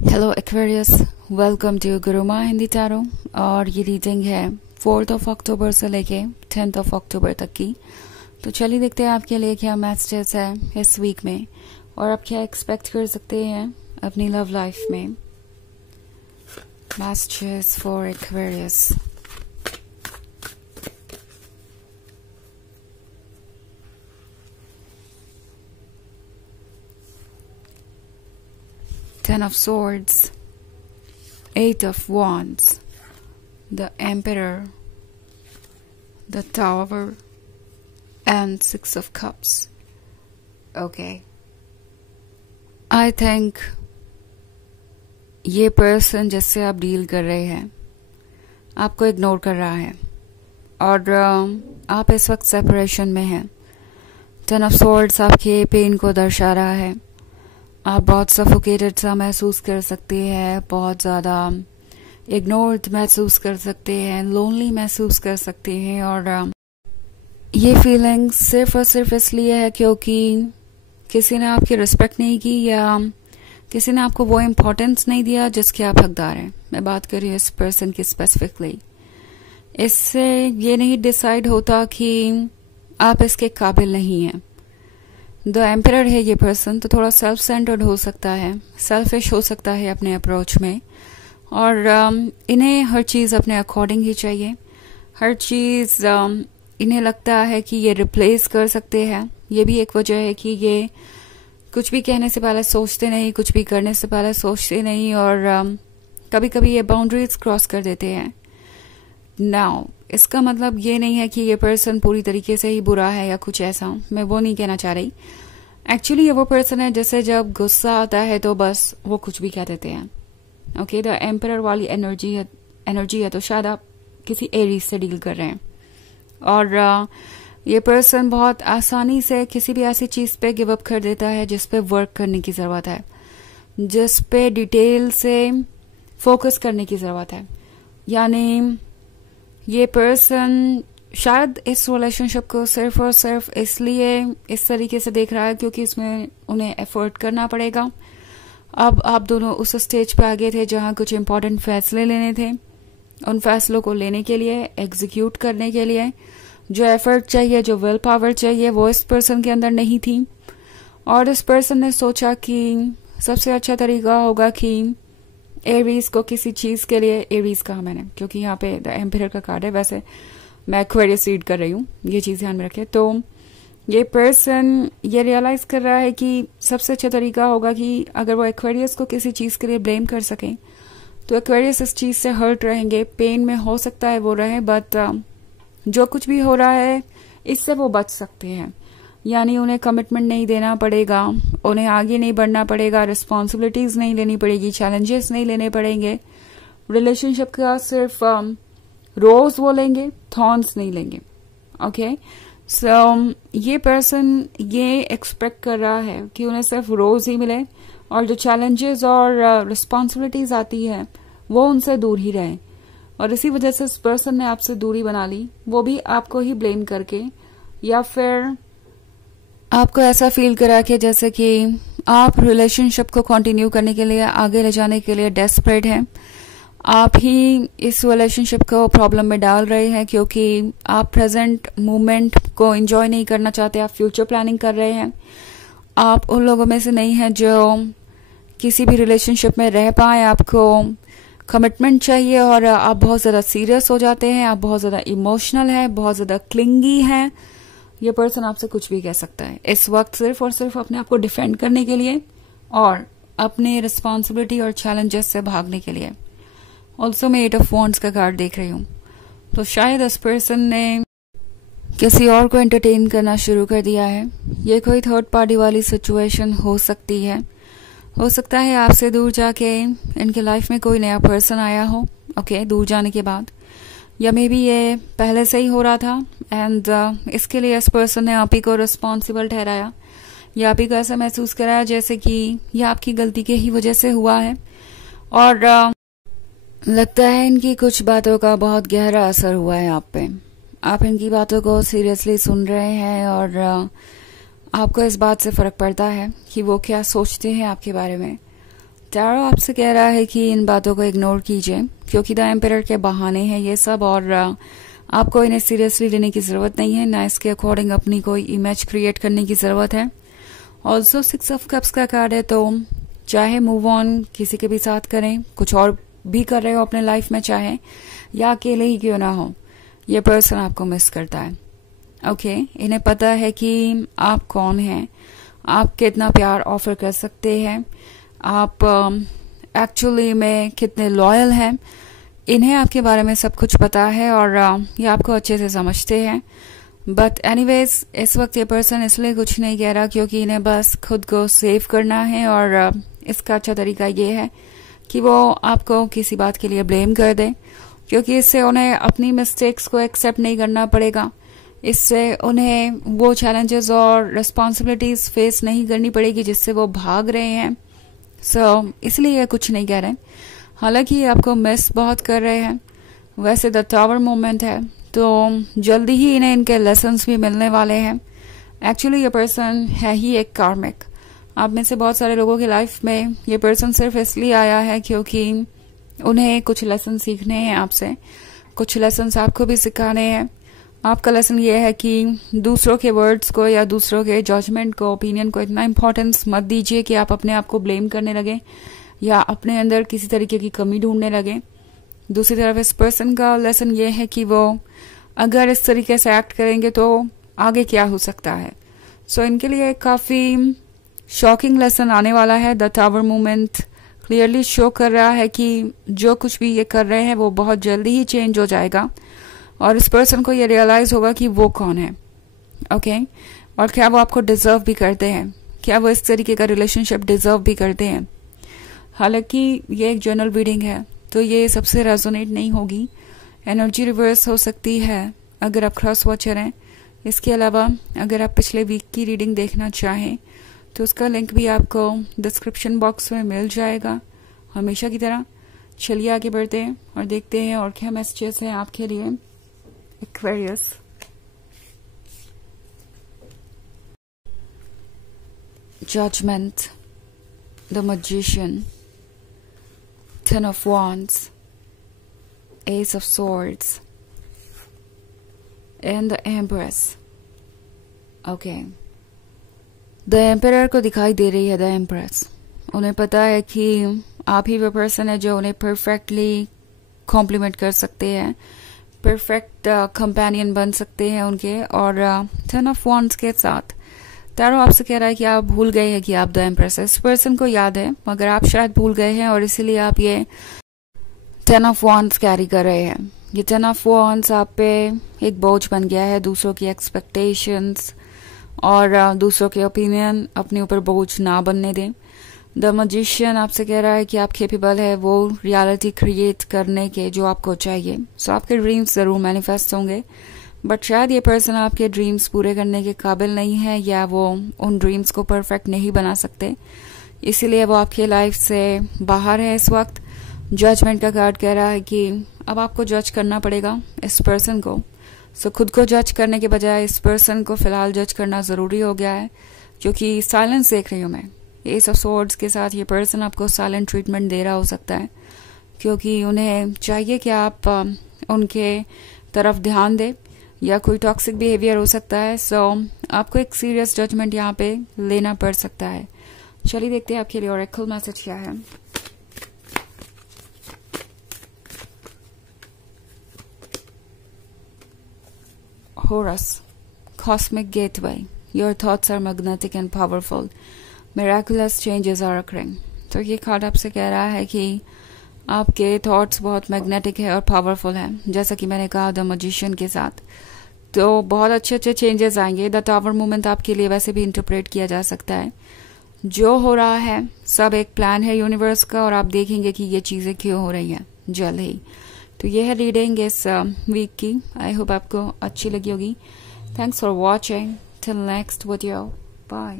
Hello Aquarius, welcome to Guruma Hindi tarot. और ये reading है 4 अक्टूबर से लेके 10 अक्टूबर तक की। तो चलिए देखते हैं आपके लिए क्या मैसेजेस है इस वीक में और आप क्या एक्सपेक्ट कर सकते हैं अपनी लव लाइफ में। Messages for Aquarius. Ten of Swords, Eight of Wands, the Emperor, the Tower, and Six of Cups. Okay. I think ये पर्सन जिससे आप डील कर रहे हैं आपको इग्नोर कर रहा है और आप इस वक्त सेपरेशन में हैं। टेन ऑफ सॉर्ड्स आपके पेन को दर्शा रहा है। आप बहुत सफोकेटेड सा महसूस कर सकते हैं, बहुत ज़्यादा इग्नोर्ड महसूस कर सकते हैं, लोनली महसूस कर सकते हैं। और ये फीलिंग सिर्फ और सिर्फ इसलिए है क्योंकि किसी ने आपकी रिस्पेक्ट नहीं की या किसी ने आपको वो इम्पोर्टेंस नहीं दिया जिसके आप हकदार हैं। मैं बात कर रही हूँ इस पर्सन की स्पेसिफिकली। इससे ये नहीं डिसाइड होता कि आप इसके काबिल नहीं हैं। द एम्परर है ये पर्सन, तो थोड़ा सेल्फ सेंटर्ड हो सकता है, सेल्फिश हो सकता है अपने अप्रोच में। और इन्हें हर चीज़ अपने अकॉर्डिंग ही चाहिए। हर चीज़ इन्हें लगता है कि ये रिप्लेस कर सकते हैं। ये भी एक वजह है कि ये कुछ भी कहने से पहले सोचते नहीं, कुछ भी करने से पहले सोचते नहीं और कभी कभी ये बाउंड्रीज क्रॉस कर देते हैं। नाउ इसका मतलब ये नहीं है कि ये पर्सन पूरी तरीके से ही बुरा है या कुछ ऐसा, मैं वो नहीं कहना चाह रही। एक्चुअली ये वो पर्सन है जैसे जब गुस्सा आता है तो बस वो कुछ भी कह देते हैं। ओके, द एम्परर वाली एनर्जी है तो शायद आप किसी एरीज से डील कर रहे हैं। और ये पर्सन बहुत आसानी से किसी भी ऐसी चीज पे गिव अप कर देता है जिस पे वर्क करने की जरूरत है, जिस पे डिटेल से फोकस करने की जरूरत है। यानी ये पर्सन शायद इस रिलेशनशिप को सिर्फ और सिर्फ इसलिए इस तरीके से देख रहा है क्योंकि इसमें उन्हें एफर्ट करना पड़ेगा। अब आप दोनों उस स्टेज पे आगे थे जहां कुछ इंपॉर्टेंट फैसले लेने थे। उन फैसलों को लेने के लिए, एग्जीक्यूट करने के लिए जो एफर्ट चाहिए, जो विल पावर चाहिए, वो इस पर्सन के अंदर नहीं थी। और इस पर्सन ने सोचा कि सबसे अच्छा तरीका होगा कि एरीज को किसी चीज के लिए, एरीज कहा मैंने क्योंकि यहाँ पे द एम्परर का कार्ड है, वैसे मैं एक्वेरियस रीड कर रही हूँ, ये चीज ध्यान में रखें। तो ये पर्सन ये रियलाइज कर रहा है कि सबसे अच्छा तरीका होगा कि अगर वो एक्वेरियस को किसी चीज के लिए ब्लेम कर सके तो एक्वेरियस इस चीज से हर्ट रहेंगे, पेन में हो सकता है वो रहे, बट जो कुछ भी हो रहा है इससे वो बच सकते हैं। यानी उन्हें कमिटमेंट नहीं देना पड़ेगा, उन्हें आगे नहीं बढ़ना पड़ेगा, रिस्पॉन्सिबिलिटीज नहीं लेनी पड़ेगी, चैलेंजेस नहीं लेने पड़ेंगे। रिलेशनशिप का सिर्फ रोज वो लेंगे, थॉर्न्स नहीं लेंगे। ओके, सो ये पर्सन ये एक्सपेक्ट कर रहा है कि उन्हें सिर्फ रोज ही मिले और जो चैलेंजेस और रिस्पॉन्सिबिलिटीज आती है वो उनसे दूर ही रहे। और इसी वजह से इस पर्सन ने आपसे दूरी बना ली, वो भी आपको ही ब्लेम करके, या फिर आपको ऐसा फील करा कि जैसे कि आप रिलेशनशिप को कंटिन्यू करने के लिए, आगे ले जाने के लिए डेस्परेट हैं। आप ही इस रिलेशनशिप को प्रॉब्लम में डाल रहे हैं क्योंकि आप प्रेजेंट मोमेंट को एंजॉय नहीं करना चाहते, आप फ्यूचर प्लानिंग कर रहे हैं। आप उन लोगों में से नहीं हैं जो किसी भी रिलेशनशिप में रह पाए, आपको कमिटमेंट चाहिए और आप बहुत ज़्यादा सीरियस हो जाते हैं, आप बहुत ज़्यादा इमोशनल हैं, बहुत ज़्यादा क्लिंगी हैं। ये पर्सन आपसे कुछ भी कह सकता है इस वक्त सिर्फ और सिर्फ अपने आप को डिफेंड करने के लिए और अपने रिस्पॉन्सिबिलिटी और चैलेंजेस से भागने के लिए। ऑल्सो मैं 8 ऑफ वॉन्ड्स का कार्ड देख रही हूँ, तो शायद इस पर्सन ने किसी और को एंटरटेन करना शुरू कर दिया है। ये कोई थर्ड पार्टी वाली सिचुएशन हो सकती है। हो सकता है आपसे दूर जाके इनके लाइफ में कोई नया पर्सन आया हो, ओके, दूर जाने के बाद, या मे बी ये पहले से ही हो रहा था एंड इसके लिए इस पर्सन ने आप ही को रिस्पॉन्सिबल ठहराया या आप ही को ऐसा महसूस कराया जैसे कि यह आपकी गलती के ही वजह से हुआ है। और लगता है इनकी कुछ बातों का बहुत गहरा असर हुआ है आप पे। आप इनकी बातों को सीरियसली सुन रहे हैं और आपको इस बात से फर्क पड़ता है कि वो क्या सोचते हैं आपके बारे में। टैरो आपसे कह रहा है कि इन बातों को इग्नोर कीजिए, क्योंकि द एम्परर के बहाने हैं ये सब, और आपको इन्हें सीरियसली लेने की ज़रूरत नहीं है, ना इसके अकॉर्डिंग अपनी कोई इमेज क्रिएट करने की ज़रूरत है। ऑल्सो 6 ऑफ कप्स का कार्ड है, तो चाहे मूव ऑन किसी के भी साथ करें, कुछ और भी कर रहे हो अपने लाइफ में चाहे, या अकेले ही क्यों ना हो, ये पर्सन आपको मिस करता है। ओके, इन्हें पता है कि आप कौन हैं, आप कितना प्यार ऑफर कर सकते हैं, आप एक्चुअली में कितने लॉयल हैं। इन्हें आपके बारे में सब कुछ पता है और ये आपको अच्छे से समझते हैं। बट एनीवेज इस वक्त ये पर्सन इसलिए कुछ नहीं कह रहा क्योंकि इन्हें बस खुद को सेव करना है, और इसका अच्छा तरीका ये है कि वो आपको किसी बात के लिए ब्लेम कर दे, क्योंकि इससे उन्हें अपनी मिस्टेक्स को एक्सेप्ट नहीं करना पड़ेगा, इससे उन्हें वो चैलेंजेस और रिस्पॉन्सिबिलिटीज फेस नहीं करनी पड़ेगी जिससे वो भाग रहे हैं। इसलिए ये कुछ नहीं कह रहे। हालांकि ये आपको मिस बहुत कर रहे हैं। वैसे द टावर मोमेंट है, तो जल्दी ही इन्हें इनके लेसन्स भी मिलने वाले हैं। एक्चुअली ये पर्सन है ही एक कार्मिक। आप में से बहुत सारे लोगों की लाइफ में ये पर्सन सिर्फ इसलिए आया है क्योंकि उन्हें कुछ लेसन सीखने हैं आपसे, कुछ लेसन्स आपको भी सिखाने हैं। आपका लेसन ये है कि दूसरों के वर्ड्स को या दूसरों के जजमेंट को, ओपिनियन को इतना इम्पोर्टेंस मत दीजिए कि आप अपने आप को ब्लेम करने लगे या अपने अंदर किसी तरीके की कमी ढूंढने लगे। दूसरी तरफ इस पर्सन का लेसन ये है कि वो अगर इस तरीके से एक्ट करेंगे तो आगे क्या हो सकता है। इनके लिए काफ़ी शॉकिंग लेसन आने वाला है। The tower movement clearly show कर रहा है कि जो कुछ भी ये कर रहे हैं वो बहुत जल्दी ही चेंज हो जाएगा, और इस पर्सन को ये रियलाइज होगा कि वो कौन है। ओके, और क्या वो आपको डिजर्व भी करते हैं, क्या वो इस तरीके का रिलेशनशिप डिजर्व भी करते हैं। हालांकि ये एक जनरल रीडिंग है, तो ये सबसे रेजोनेट नहीं होगी, एनर्जी रिवर्स हो सकती है अगर आप क्रॉस वॉचर हैं। इसके अलावा अगर आप पिछले वीक की रीडिंग देखना चाहें तो उसका लिंक भी आपको डिस्क्रिप्शन बॉक्स में मिल जाएगा। हमेशा की तरह चलिए आगे बढ़ते हैं और देखते हैं और क्या मैसेजेस हैं आपके लिए। Aquarius, judgement, the magician, 10 of Wands, Ace of Swords, and the Empress. Okay. The emperor को दिखाई दे रही है द एम्प्रेस। उन्हें पता है कि आप ही वो पर्सन है जो उन्हें परफेक्टली कॉम्प्लीमेंट कर सकते हैं, परफेक्ट कंपेनियन बन सकते हैं उनके। और 10 of Wands के साथ टैरो आपसे कह रहा है कि आप भूल गए हैं कि आप द एम्प्रेस है। इस पर्सन को याद है मगर आप शायद भूल गए हैं और इसीलिए आप ये 10 of Wands कैरी कर रहे हैं। ये 10 of Wands आप पे एक बोझ बन गया है, दूसरों की एक्सपेक्टेशंस और दूसरों के ओपिनियन अपने ऊपर बोझ ना बनने दें। द मैजिशियन आपसे कह रहा है कि आप कैपेबल है वो रियलिटी क्रिएट करने के जो आपको चाहिए। आपके ड्रीम्स ज़रूर मैनिफेस्ट होंगे, बट शायद ये पर्सन आपके ड्रीम्स पूरे करने के काबिल नहीं है या वो उन ड्रीम्स को परफेक्ट नहीं बना सकते, इसीलिए वो आपकी लाइफ से बाहर है इस वक्त। जजमेंट का कार्ड कह रहा है कि अब आपको जज करना पड़ेगा इस पर्सन को। खुद को जज करने के बजाय इस पर्सन को फिलहाल जज करना ज़रूरी हो गया है, क्योंकि साइलेंस देख रही हूँ मैं। एस ऑफ स्वॉर्ड्स के साथ ये पर्सन आपको साइलेंट ट्रीटमेंट दे रहा हो सकता है, क्योंकि उन्हें चाहिए कि आप उनके तरफ ध्यान दें, या कोई टॉक्सिक बिहेवियर हो सकता है। आपको एक सीरियस जजमेंट यहाँ पे लेना पड़ सकता है। चलिए देखते हैं आपके लिए ऑरेकल मैसेज क्या है। Horus, Cosmic Gateway. Your thoughts are magnetic and powerful. Miraculous changes are occurring. तो ये कार्ड आपसे कह रहा है कि आपके थॉट्स बहुत मैग्नेटिक है और पावरफुल है, जैसा कि मैंने कहा द मैजिशियन के साथ। तो बहुत अच्छे अच्छे चेंजेस आएंगे। द टावर मूवमेंट आपके लिए वैसे भी इंटरप्रेट किया जा सकता है। जो हो रहा है सब एक प्लान है यूनिवर्स का, और आप देखेंगे कि ये चीज़ें क्यों हो रही हैं जल्द ही। तो यह है रीडिंग इस वीक की। आई होप आपको अच्छी लगी होगी। Thanks for watching. Till next video, bye.